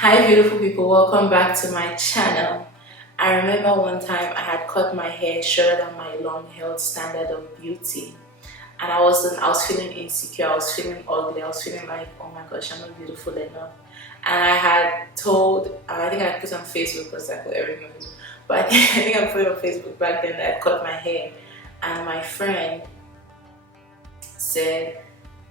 Hi beautiful people, welcome back to my channel. I remember one time I had cut my hair shorter than my long held standard of beauty, and I was feeling insecure, I was feeling ugly, I was feeling like, oh my gosh, I'm not beautiful enough. And I had told, I think I put on Facebook because I put everything on Facebook, but I think I put it on Facebook back then that I cut my hair, and my friend said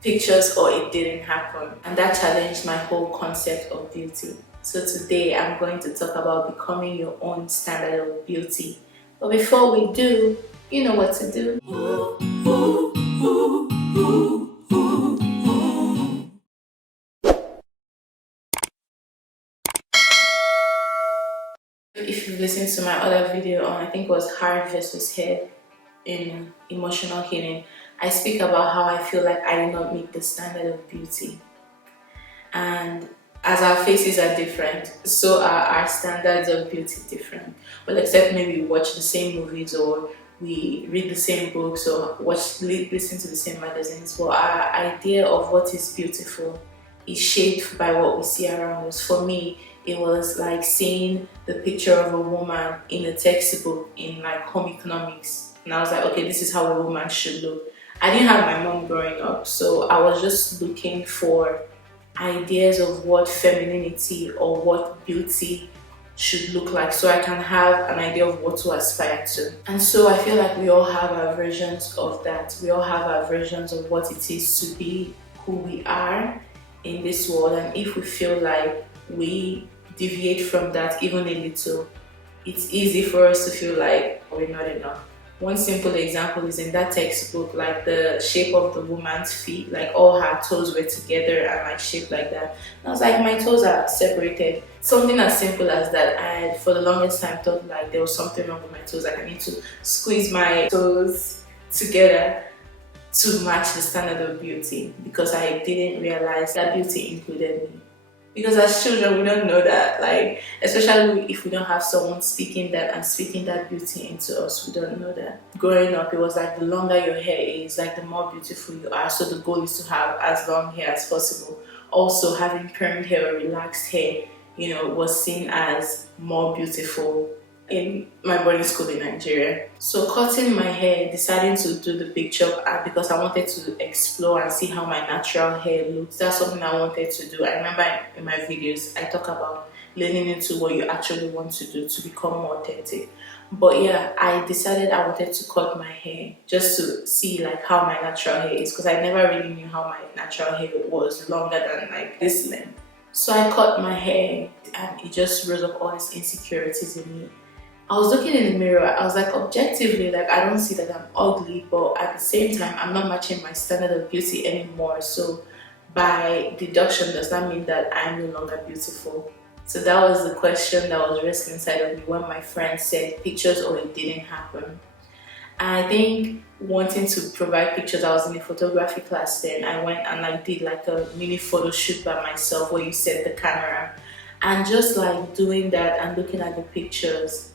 pictures or it didn't happen, and that challenged my whole concept of beauty. So today I'm going to talk about becoming your own standard of beauty. But before we do, you know what to do. If you've listened to my other video on, I think it was heart versus head in emotional healing, I speak about how I feel like I do not meet the standard of beauty. And as our faces are different, so are our standards of beauty different. Well, except maybe we watch the same movies or we read the same books or listen to the same magazines. But our idea of what is beautiful is shaped by what we see around us. For me, it was like seeing the picture of a woman in a textbook in like home economics, and I was like, okay, this is how a woman should look. I didn't have my mom growing up, so I was just looking for ideas of what femininity or what beauty should look like so I can have an idea of what to aspire to. And so I feel like we all have our versions of that. We all have our versions of what it is to be who we are in this world. And if we feel like we deviate from that even a little, it's easy for us to feel like we're not enough. One simple example is in that textbook, like the shape of the woman's feet, like all her toes were together and like shaped like that. And I was like, my toes are separated. Something as simple as that, I had for the longest time thought like there was something wrong with my toes, like I need to squeeze my toes together to match the standard of beauty, because I didn't realize that beauty included me. Because as children, we don't know that, like, especially if we don't have someone speaking that and speaking that beauty into us, we don't know that. Growing up, it was like the longer your hair is, like the more beautiful you are. So the goal is to have as long hair as possible. Also, having permed hair or relaxed hair, was seen as more beautiful in my boarding school in Nigeria. So cutting my hair, deciding to do the picture because I wanted to explore and see how my natural hair looks. That's something I wanted to do. I remember in my videos I talk about leaning into what you actually want to do to become more authentic. But yeah, I decided I wanted to cut my hair just to see like how my natural hair is, because I never really knew how my natural hair was longer than like this length. So I cut my hair and it just rose up all these insecurities in me. I was looking in the mirror, I was like, objectively, like I don't see that I'm ugly, but at the same time, I'm not matching my standard of beauty anymore. So by deduction, does that mean that I'm no longer beautiful? So that was the question that was wrestling inside of me when my friend said pictures or it didn't happen. And I think wanting to provide pictures, I was in a photography class then. I went and I did like a mini photo shoot by myself where you set the camera. And just like doing that and looking at the pictures,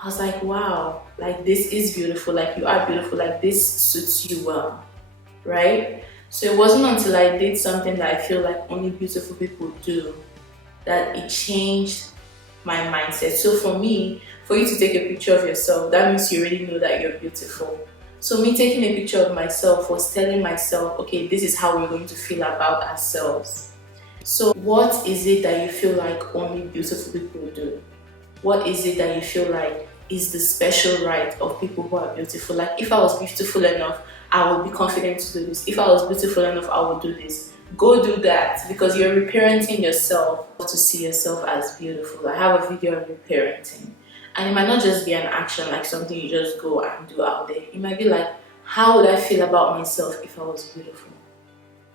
I was like, wow, like this is beautiful, like you are beautiful, like this suits you well, right? So it wasn't until I did something that I feel like only beautiful people do that it changed my mindset. So for me, for you to take a picture of yourself, that means you already know that you're beautiful. So me taking a picture of myself was telling myself, okay, this is how we're going to feel about ourselves. So what is it that you feel like only beautiful people do? What is it that you feel like is the special right of people who are beautiful? Like if I was beautiful enough, I would be confident to do this. If I was beautiful enough, I would do this. Go do that, because you're reparenting yourself to see yourself as beautiful. I have a video on reparenting, and it might not just be an action, like something you just go and do out there. It might be like, how would I feel about myself if I was beautiful?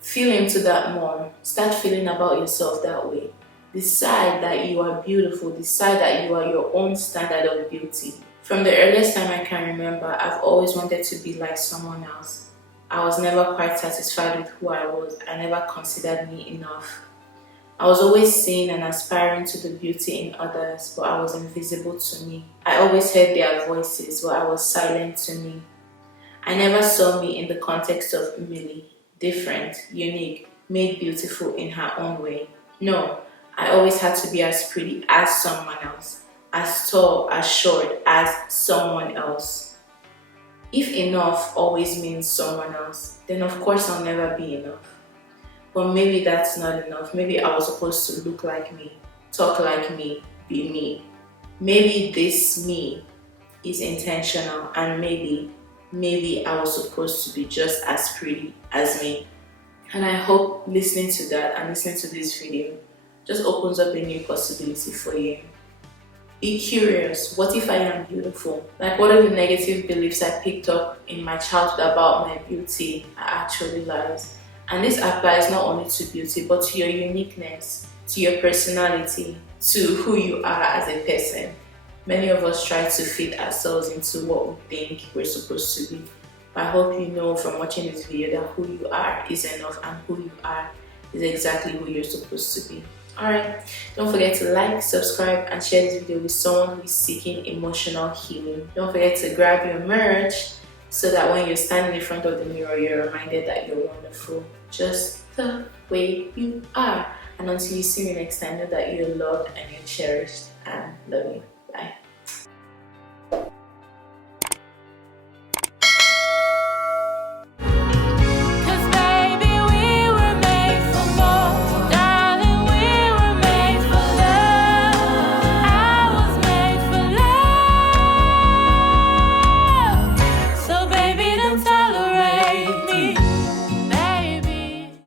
Feel into that more. Start feeling about yourself that way. Decide that you are beautiful. Decide that you are your own standard of beauty. From the earliest time I can remember, I've always wanted to be like someone else. I was never quite satisfied with who I was. I never considered me enough. I was always seeing and aspiring to the beauty in others, but I was invisible to me. I always heard their voices, but I was silent to me. I never saw me in the context of Millie, different, unique, made beautiful in her own way. No, I always had to be as pretty as someone else, as tall, as short as someone else. If enough always means someone else, then of course I'll never be enough. But maybe that's not enough. Maybe I was supposed to look like me, talk like me, be me. Maybe this me is intentional, and maybe I was supposed to be just as pretty as me. And I hope listening to that and listening to this video just opens up a new possibility for you. Be curious. What if I am beautiful? Like, what are the negative beliefs I picked up in my childhood about my beauty are actually lies? And this applies not only to beauty, but to your uniqueness, to your personality, to who you are as a person. Many of us try to fit ourselves into what we think we're supposed to be. But I hope you know from watching this video that who you are is enough, and who you are is exactly who you're supposed to be. Alright, don't forget to like, subscribe, and share this video with someone who is seeking emotional healing. Don't forget to grab your merch so that when you're standing in front of the mirror, you're reminded that you're wonderful, just the way you are. And until you see me next time, know that you're loved and you're cherished, and love you. Bye.